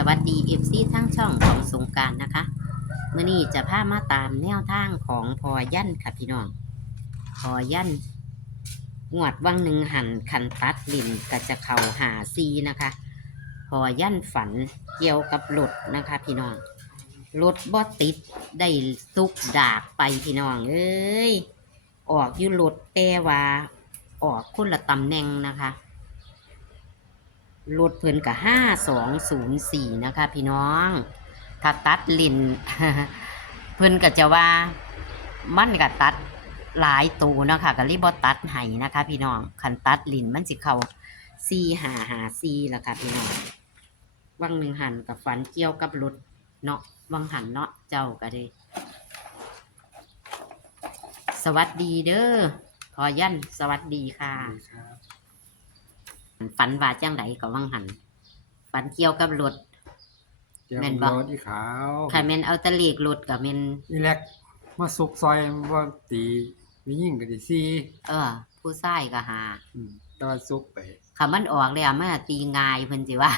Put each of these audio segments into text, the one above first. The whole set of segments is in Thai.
สวัสดีเอฟซีทั้งช่องของสงการนะคะเมื่อนี้จะพามาตามแนวทางของพอยั่นค่ะพี่น้อง พอยั่นงวดวังหนึ่งหันคันตัดลินก็จะเข่าหาซีนะคะ พอยั่นฝันเกี่ยวกับรถนะคะ พี่น้องรถบ่ติดได้ตุกดากไปพี่น้องเอ้ยออกอยู่รถแต่ว่าออกคนละตำแหน่งนะคะ รถเพิ่นกับห้าสองศูนย์สี่นะคะ พี่น้องถ้าตัดลินเพิ่นก็จะว่ามันก็ตัดหลายตูนะคะก็รีบอตัดให้นะคะ พี่น้องคันตัดลินมันสิเข้าซีหาหาซีละค่ะพี่น้องวังหนึ่งหันกับฝันเกี่ยวกับรถเนาะวังหันเนาะเจ้าก็เลยสวัสดีเด้อพอยันสวัสดีค่ะ ฝันว่าจังไดก็วังหันฝันเกี่ยวกับรถ เจียวแม่นบ่ รถอีขาวค่ะแม่นเอาแตะเลขรถกับแม่นอีแลกมาสุกซอยว่าตีมียิ่งกับดีซีเออ ผู้ชายก็หาอืมแต่ว่าสุกไปคำมันออกเลยอะมันตีง่ายเพิ่นสิว่า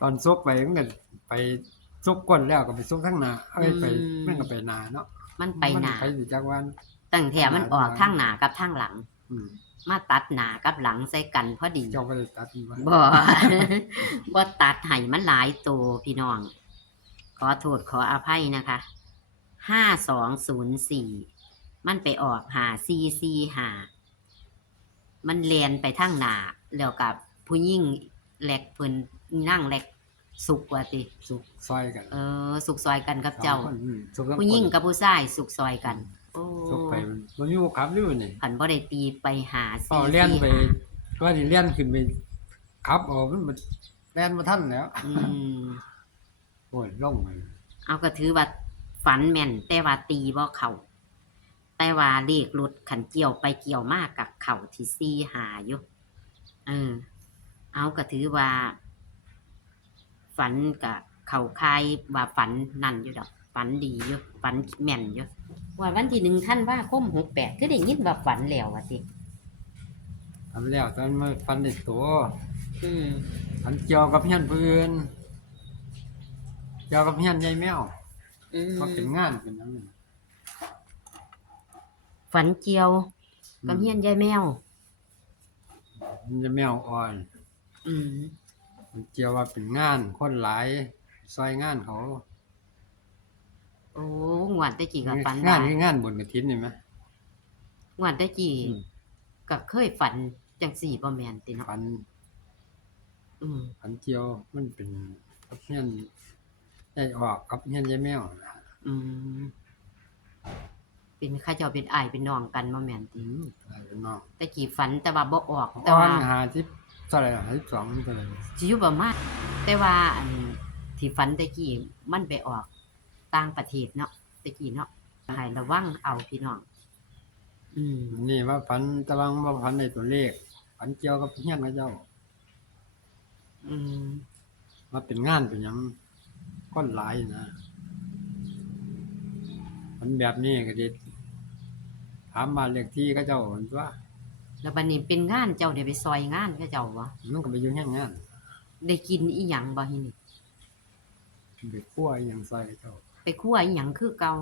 ตอนสุกไปมันก็ไปสุกก้นแล้วก็ไปสุกข้างหน้าเอ้ยไปอืม มันก็ไปหนาเนาะมันไปหนาไปอยู่จากวัน ตั้งแต่มันออกทางหน้ากับทางหลัง อืม มาตัดหน้ากับหลังใส่กันพอดีเจ้าก็เลยตัดมันไว้บ่ บ่ตัดให้มันหลายตัวพี่น้อง ขอโทษขออภัยนะคะห้าสองศูนย์สี่มันไปออกหาซีซีหา มันเลียนไปทางหน้าแล้วกับผู้ยิ่งแหลกเพิ่นนั่งแหลกสุกว่าติ สุกซอยกันเออ สุกซอยกันกับเจ้าสองคนอืมสุกทั้งผู้ยิ่งคน กับผู้ชายสุกซอยกัน โอ้สุกไปมันอยู่ครับอยู่นี่ผันบ่ได้ตีไปหาเฝ้าซีเลี้ยนไปซีหาว่าสิเลี้ยนขึ้นไปขับเออกมันมันแล่นมาท่านแล้วอืมโอ้ยล่องไปเอาก็ถือว่าฝันแม่น แต่ว่าตีบ่เข่าแต่ว่าเลขรถขันเกี่ยวไปเกี่ยวมากกับเข่าที่ซีหาอยู่เออ เอาก็ถือว่า ฝันกับเข่าคายว่าฝันนั่นอยู่ดอกฝันดีอยู่ฝันแม่นอยู่ ว่าวันที่หนึ่งท่านว่าคมหกแปดคือได้ยินว่าฝันแล้วว่ะสิทำแล้วตอนมาฟันเด็ดตัวอืมอันเกี่ยวกับเฮียนปืนเกี่ยวกับเฮียนยายแมวอืมมาเป็นงานเป็นนั้นฝันเกี่ยวกับเฮียนยายแมวมันจะแมวอ่อน อืมมันเกี่ยวว่าเป็นงานคนหลายซอยงานเขา โอ้ งวดตะกี้กับฝันงาว่านคืองานบนกระถินเห็นไหม งวดตะกี้อืม ก็เคยฝันจังสี่บ่แม่นติเนาะฟันอืมฟันเกี่ยวมันเป็นกับเฮียนยายออกกับเฮียนยายแมวน่ะอืมเป็นข้าเจ้าเป็นอ้ายเป็นน้องกันบ่แม่นติอืมอะไรเป็นน้องตะกี้ฝันแต่ว่าบ่ออกแต่อ่อว่านหาทิพเท่าไหร่หาทิพสองเท่าไหร่สิอยู่ประมาณแต่ว่าอันที่ฝันตะกี้มันไปออกต่างประเทศเนาะ ตะกี้เนาะให้ระวังเอาพี่น้องอืมนี่ว่าฟันตารางว่าฟันในตัวเลขฟันเกี่ยวกับเฮียนกับเจ้าอืมมาเป็นงานเป็นหยังก้อนหลายนะมันแบบนี้ก็ดีถามมาเลขที่เขาเจ้ามันว่าแล้วบัดนี้เป็นงานเจ้าได้ไปซอยงานเขาเจ้าบ่มันก็ไปอยู่งานงานได้กินอีหยังบ่ทีนี่ไปคั่วอหย่างซอยเขาเจ้า ไปคั่วอีหยังคือเก่า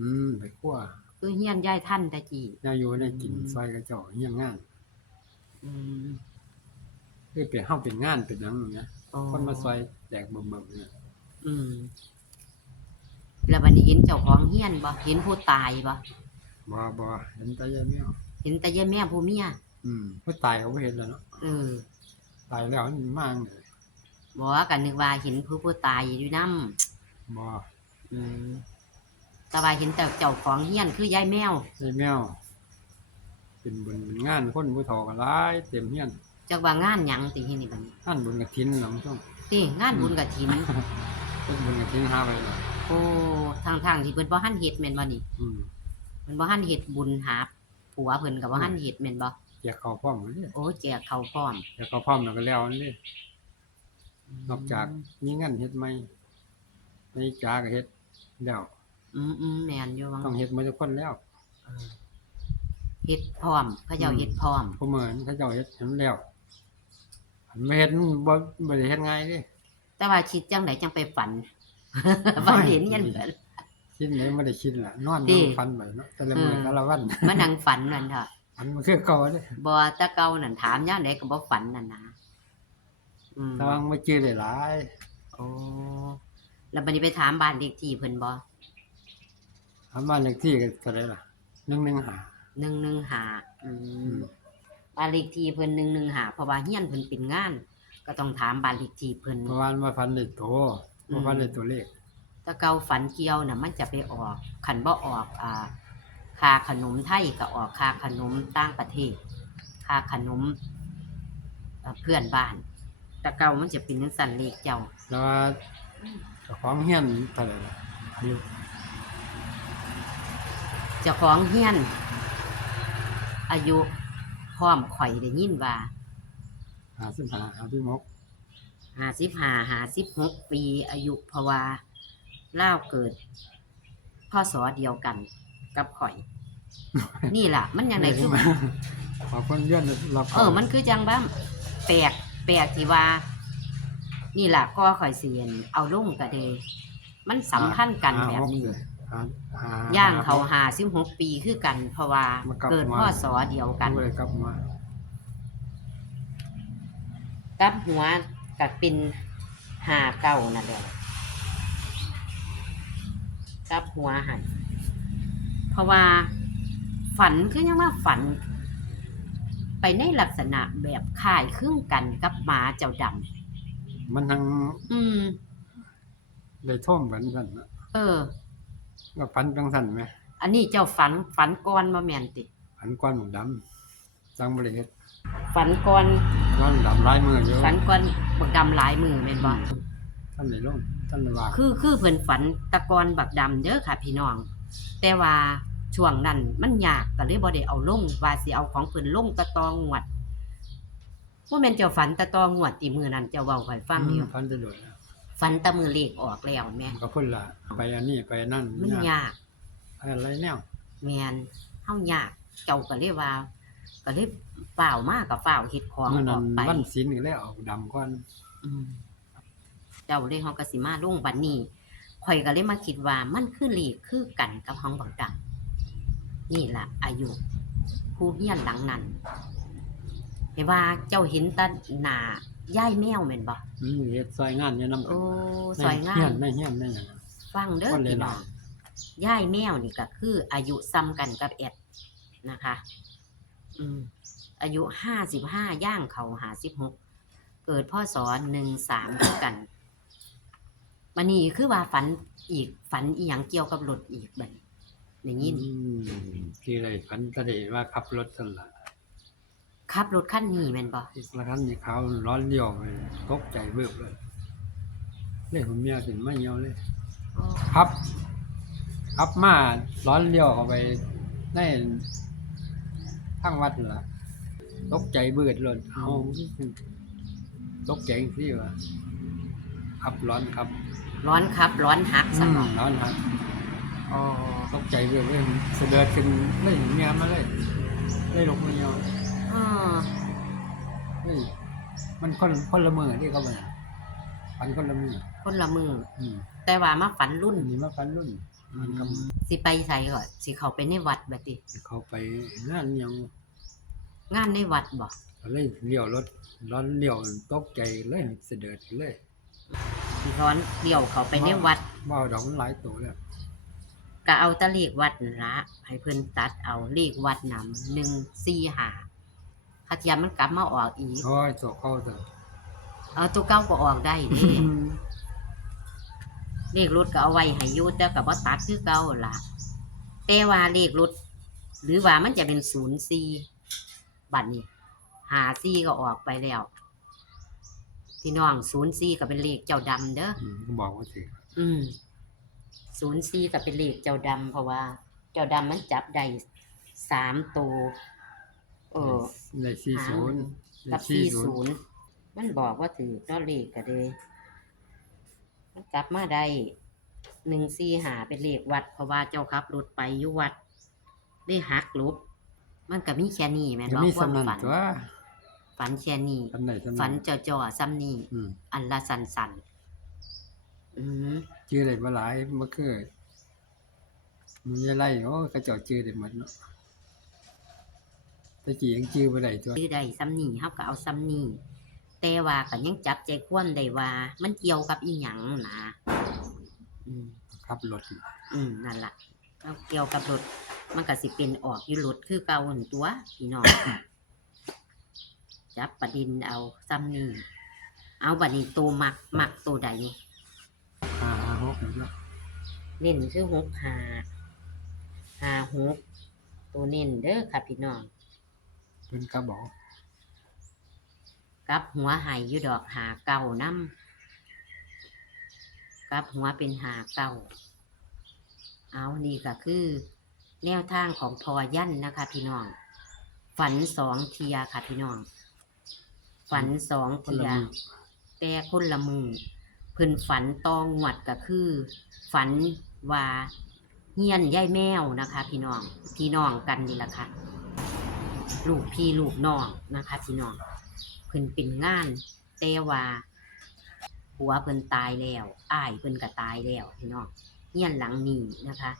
อืมไปคั่วคือเฮียนยายท่านตะกี้แนวอยู่ได้กินอืมซอยเขาเจ้าเฮียงงานอืมคือเป็นเฮาเป็นงานเป็นหยังนะอ๋อคนมาซอยแจกเบิ่มๆเนี่ยอืม แล้วบัดนี้เห็นเจ้าของเฮียนบ่เห็นผู้ตายบ่บ่บ่เห็นแต่ยายแมวเห็นแต่ยายแม่ผู้เมียอืมผู้ตายเขาบ่เห็นแล้วเนาะเออตายแล้วมันมางเลยบ่ก็นึกว่าเห็นผู้ผู้ตายอยู่นำบ่ อืมแต่ว่าเห็นแต่เจ้าของเฮียนคือยายแมวยายแมว เป็นบุญเป็นงานคนผู้เฒ่าก็หลายเต็มเฮียนจักว่างานหยังติเฮ็ดนี่บัดนี้งานบุญกฐินน่ะมันต้องติงานบุญกฐิน เป็นบุญกฐินหาไปน่ะโอ้ทางๆที่เพิ่นบ่ทันเฮ็ดแม่นบ่นี่อืมเพิ่นบ่ทันเฮ็ดบุญหาผัวเพิ่นก็บ่ทันเฮ็ดแม่นบ่แจกข้าวพร้อมกันเด้โอ้แจกข้าวพร้อมแจกข้าวพร้อมแล้วก็แล้วนั่นเด้นอกจาก มีงานเฮ็ดใหม่ในจ้าก็เฮ็ด แล้วอืมอืมแม่นอยู่ว่าต้องเฮ็ดหมาทุกคนแล้วเออเฮ็ดพร้อมเขาเจ้าเฮ็ดพร้อม ผู้เหมือนเขาเจ้าเฮ็ดเห็นแล้วอันไม่เฮ็ดมันบ่บ่ได้เฮ็ดง่ายเด้ตแต่ว่าคิดจังไหนจังไปฝันฝันเห็นยันเพิ่นคิดไหนไม่ได้คิดล่ะนอนตินอนฝันไปเนาะแต่ละมื้อเออแต่ละวันมานั่งฝันนั่นเถอะฝันมันคือเก่าเด้บ่แตะเก่านั่นถามย่ามใดก็บ่ฝันนั่นนะอืมแต่ว่าไม่จื้อได้หลาย โอ้ แล้วบัดนี้ไปถามบ้านเลขที่เพิ่นบ่ถามบ้านเลขที่ก็เท่าไหร่ล่ะ115 115อืมบ้านเลขที่เพิ่น115เพราะว่าเฮียนเพิ่นเป็นงาน ก็ต้องถามบ้านเลขที่เพิ่น เพราะว่ามาฝันได้โตอืมบ่ฝันได้ตัวเลขถ้าเก่าฝันเกี่ยวน่ะมันจะไปออกคันบ่ออกอ่าค่าขนมไทยก็ออกค่าขนมต่างประเทศค่าขนมเอ่อเพื่อนบ้านแต่เก่ามันจะเป็นจังซั่นเลขเจ้าแล้วว่า เจ้าของเฮียนเท่าไหร่ล่ะอายุเจ้าของเฮียน อายุพร้อมข่อยได้ยินว่า55 56ห้าสิบห้าห้าสิบหกปีอายุเพราะว่าเล่าวเกิดพ่อสอเดียวกันกับข่อย นี่ล่ะ มันยังไงคือ ขอคนเลื่อนเราเออ มันคือจังบ้ามแปลกแปลกที่ว่า นี่ล่ะก็ข่อยเสียนเอาลุ่งกะเดมันสัมพันธ์กันแบบนี้ย่างเขาหาสิบหกปีคือกัน เพราะว่าเกิดพ่อสอเดียวกันเลยกลับมากับหัวกับเป็นหาเก่านั่นแหละกับหัวหันเพราะว่าฝันคือยังว่าฝัน ไปในลักษณะแบบคล้ายคลึงกันกับหมาเจ้าด มันทั้งำอืม ได้ท่มกันสั่นน่ะเออก็ฝันจังสั่นไหมอันนี้เจ้าฝันฝันก่อนมาแม่นติ ฝันก้อนหมูดำจังบริเฮ็ดฝันก่อนก้อนดำลายมืออยู่ฝันก่อนบักดำหลายมือแม่นบ่ท่านได้ลงท่านได้ว่าคือคือเพิ่นฝันตะกอนบักดำเด้อค่ะ พี่น้อง แต่ว่าช่วงนั้นมันยากก็เลยบ่ได้เอาลงว่าสิเอาของเพิ่นลงตะตองวด ว่าแม่นเจ้าฝันตะตองวดติมือนั้นเจ้าเว้าให้ฟังอยู่ฝันได้โดดนะฝันแตะมือเลขออกแล้วแม่มันก็เพิ่นละไปอันนี้ไปนั่นมันยากอะไรแนวแม่นเฮายากเจ้าก็เลยว่าก็เลยฝ่าวมากกับฝ่าวเฮ็ดของเมื่ออนั้อนกไปวันศีลก็เลยเอาดำก้อนอืมเจ้าเลยเฮาก็สิมาลงบัดนี้ข่อยก็เลยมาคิดว่ามันคือเลขคือกันกับห้องบักดำนี่ล่ะอายุผู้เฮียนหลังนั้น เห็นว่าเจ้าเห็นแตาหน้าย่ายแมวแม่นบ่มีเฮ็ดซอยงานอยู่นำกัโอ้นสวยงาในเฮียมนในเฮียนในหยัง ฟังเด้อคนเลยพี่น้ล่ะองย่ายแมวนี่ก็คือ อายุซ้ำกันกับแอดนะคะ อืม อายุห้าสิบห้าย่างเขาหาสิบหกเกิดพ่อสอนหนึ่งสามเท่ากันมันนี่คือว่าฝันอีกฝันอีหยังเกี่ยวกับรถอีกบัดนี้อย่างนี้อืมที่ไรฝันตะเดว่าขับรถสั่นล่ะ ขับรถคันนี้แม่นบ่อีกละคันนี่เขาร้อนเลี้ยวไปตกใจเบิบเลยเลยผมเมียถึงไม่เหี่ยวเลยครับครับมาร้อนเลี้ยวเข้าไปในทางวัดนั่นล่ะตกใจเบิดเลยเอาตกใจสิวะครับร้อนครับ ร้อนครับ ร้อนหักสอืมมองร้อนครับอ๋อตกใจเบิดเลยเสด็จขึ้นเลยเมียมาเลยเลยลงมาเหี่ยว อ๋อเฮ้ยมันคนคนละมือที่เขาไปฟันคนละมือคนละมืออืมแต่ว่ามาฝันรุ่น อันนี้มาฟันรุ่น มันก็สิไปใส่ก่อนสิเข้าไปในวัดบัดนี้เขาไปงานหยังงานในวัดบ่ก็เลยเลี้ยวรถร้อนเลี้ยวตกใจเลยเสด็จเลยร้อนเดี่ยวเข้าไปในวัดบ่าวดอกมันหลายตัวแล้วก็เอาแตะเลขวัดนั่นละให้เพิ่นตัดเอาเลขวัดนำหนึ่งสี่หา ข้าเทียมมันกลับมาออกอีกโอ้ยตัวเข้าตัวเอาตัวเก้าก็ออกได้เดิเลขรถก็เอาไว้ให้อยุแต่กับว่าตัดคือเก่าล่ะแต่ว่าเลขรถหรือว่ามันจะเป็นศูนย์สี่บัตรนี้หาสี่ก็ออกไปแล้วพี่น้องศูนย์สี่ก็เป็นเลขเจ้าดำเด้อ อืมก็บอกว่าสิอืมศูนย์สี่ก็เป็นเลขเจ้าดำเพราะว่า เจ้าดำมันจับได้สามตัว เออได้สี่ศูนย์ได้กับสี่สี่ศูศูนนย์ย์มันบอกว่าถือตัวเลขก็เลยมันกลับมาได้หนึ่งสี่หาเป็นเลขวัด เพราะว่าเจ้าขับรถไปอยุวัด ได้หักลบมันก็มีแค่นี้แม่นจะบอกมีความสำนันฝันตัวฝันแค่นี้ฝันไหนสำนันฝันเจ่อๆซ้ำนี่อืมอันละสันสันอืมชื่อได้บ่หลายบ่คือมันจะไล่โอ้ก็เจ้าชื่อได้หมดเนาะแตะกี้ยังชื่อบ่ได้ตัวซื้อได้ซ้ำนี่เฮาก็เอาซ้ำนี่แต่ว่าก็ยังจับใจควนได้ว่า มันเกี่ยวกับอีหยังนะอืมขับรถอืมนั่นล่ะเอาเกี่ยวกับรถมันก็สิเป็นออกอยู่รถคือเก่าหั่นตัวพี่น้อง จับประเด็นเอาซ้ำนี่เอาบัดนี้ตัวมักมักตัวใดห้าห้าหกนี่เนาะเน้นคือหกหาหาหกตัวเน้นเด้อค่ะพี่น้อง เพิ่นก็บอกกลับหัวใหายอยู่ดอกหาเก่าน้ำกลับหัวเป็นหาเก่า เอานี่ก็คือ แนวทางของพอยันนะคะ พี่น้อง ฝันสองเทียค่ะพี่น้อง ฝันสองคนเทีละย มือแต่คนละมือเพิ่นฝันตองหวดก็คือ ฝันว่าเฮียนย่ายแมวนะคะ พี่น้องพี่น้องกันนี่แหละค่ะ ลูกพี่ลูกน้องนะคะพี่น้องเพิ่นเป็นงานแต่ว่าผัวเพิ่นตายแล้วอ้ายเพิ่นก็ตายแล้วพี่น้องเฮียนหลังนี้นะคะ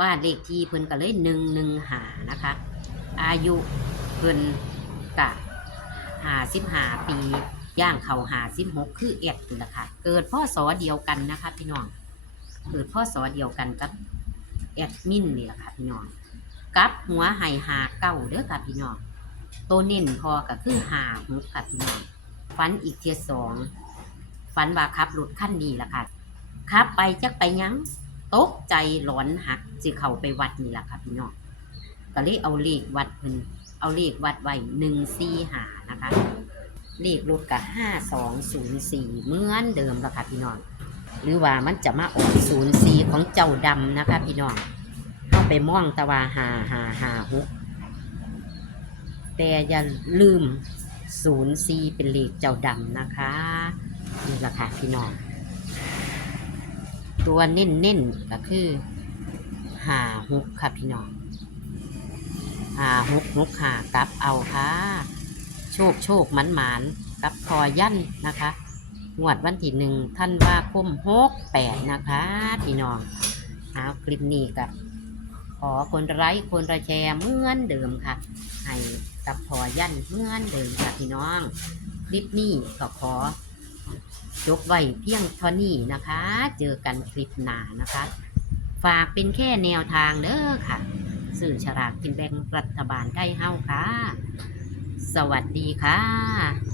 บ้านเลขที่เพิ่นก็เลยหนึ่งหนึ่งหานะคะ อายุเพิ่นกะหาสิบหาปีย่างเขาหาสิบหกคือเอ็ดนี่แหละค่ะ เกิดพ่อสอเดียวกันนะคะพี่น้องเกิดพ่อสอเดียวกันกับแอดมินนี่แหละค่ะพี่น้อง กับหัวไห่หาเก้าเด้อค่ะพี่น้องตัวเน้นพอก็คือหาหกค่ะพี่น้องฟันอีกเทียสองฟันว่าขับรถขั้นนี้แหละค่ะขับไปจักไปยังตกใจหลอนหักสิเข้าไปวัดนี่ละค่ะพี่น้องก็เลยเอาเลขวัดเพิ่นเอาเลขวัดไว้หนึ่งสี่หานะคะเลขรถกับห้าสองศูนย์สี่เหมือนเดิมล้วค่ะพี่น้องหรือว่ามันจะมาออกศูนย์สี่ของเจ้าดำนะคะพี่น้อง ไปมองตะวาหาหาหาหกแต่อย่าลืมศูนย์สี่เป็นเลขเจ้าดำนะคะนี่ละค่ะพี่น้อง ตัวเน้นเน้นก็คือหาหกค่ะพี่น้องหาหกหกหากลับเอาค่ะ โชคโชคหมันหมานกับพอยั่นนะคะงวดวันที่หนึ่งท่านว่าคมหกแปดนะคะ พี่น้องเอาคลิปนี้กับ อคนไลค์คนระแชร์เหมือนเดิมค่ะ ให้กับพอยั่นเหมือนเดิมค่ะพี่น้อง คลิปนี้ก็ขอจบไว้เพียงเท่านี้นะคะ เจอกันคลิปหน้านะคะ ฝากเป็นแค่แนวทางเด้อค่ะ สื่อฉลากกินแบ่งรัฐบาลไทยเฮาค่ะ สวัสดีค่ะ